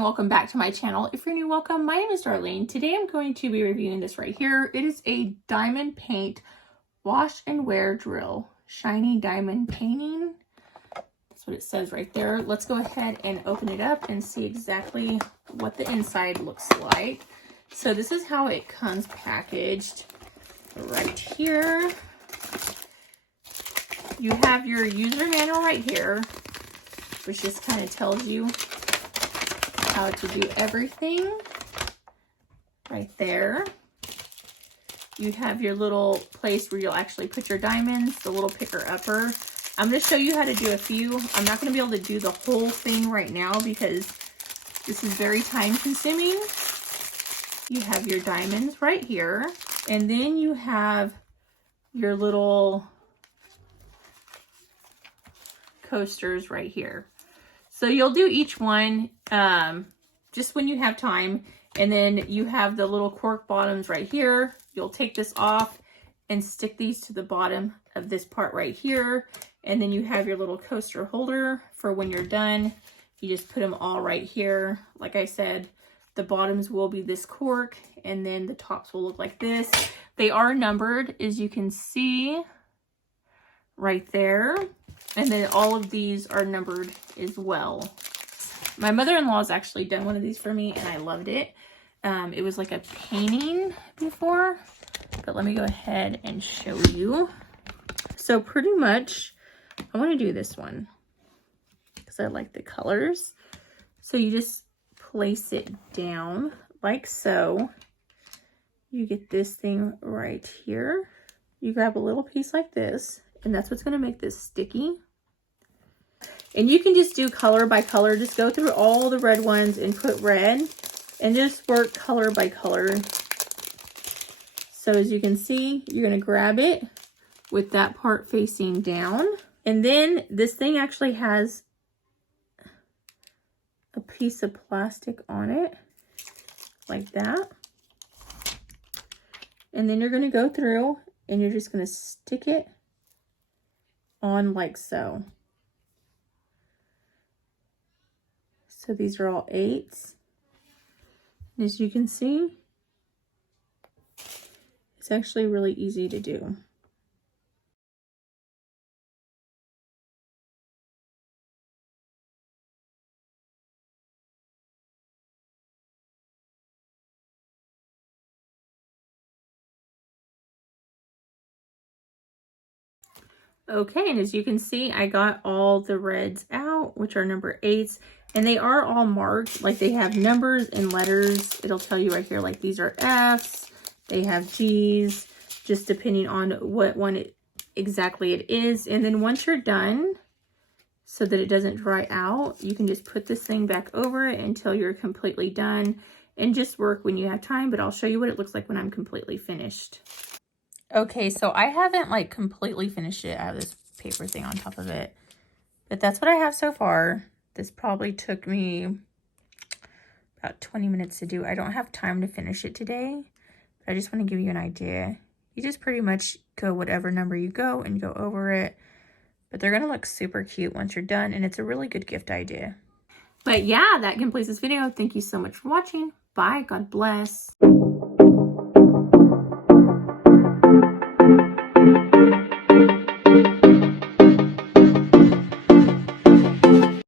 Welcome back to my channel. If you're new, welcome. My name is Darlene. Today I'm going to be reviewing this right here. It is a diamond paint wash and wear drill. Shiny diamond painting. That's what it says right there. Let's go ahead and open it up and see exactly what the inside looks like. So this is how it comes packaged right here. You have your user manual right here, which just kind of tells you how to do everything right there. You have your little place where you'll actually put your diamonds, the little picker upper. I'm going to show you how to do a few. I'm not going to be able to do the whole thing right now because this is very time consuming. You have your diamonds right here, and then you have your little coasters right here. So you'll do each one just when you have time. And then you have the little cork bottoms right here. You'll take this off and stick these to the bottom of this part right here. And then you have your little coaster holder for when you're done. You just put them all right here. Like I said, the bottoms will be this cork and then the tops will look like this. They are numbered, as you can see right there. And then all of these are numbered as well. My mother-in-law's actually done one of these for me and I loved it. It was like a painting before, but let me go ahead and show you. So pretty much, I want to do this one because I like the colors. So you just place it down like so. You get this thing right here. You grab a little piece like this, and that's what's going to make this sticky. And you can just do color by color. Just go through all the red ones and put red and just work color by color. So as you can see, you're going to grab it with that part facing down. And then this thing actually has a piece of plastic on it like that. And then you're going to go through and you're just going to stick it on like so. So these are all 8s. As you can see, it's actually really easy to do. Okay, and as you can see, I got all the reds out, which are number 8s, and they are all marked, like they have numbers and letters. It'll tell you right here, like these are Fs, they have Gs, just depending on what one exactly it is. And then once you're done, so that it doesn't dry out, you can just put this thing back over it until you're completely done, and just work when you have time, but I'll show you what it looks like when I'm completely finished. Okay, so I haven't like completely finished it. I have this paper thing on top of it, but that's what I have so far. This probably took me about 20 minutes to do. I don't have time to finish it today, but I just want to give you an idea. You just pretty much go whatever number you go and go over it, but they're going to look super cute once you're done, and it's a really good gift idea. But yeah, that completes this video. Thank you so much for watching. Bye. God bless.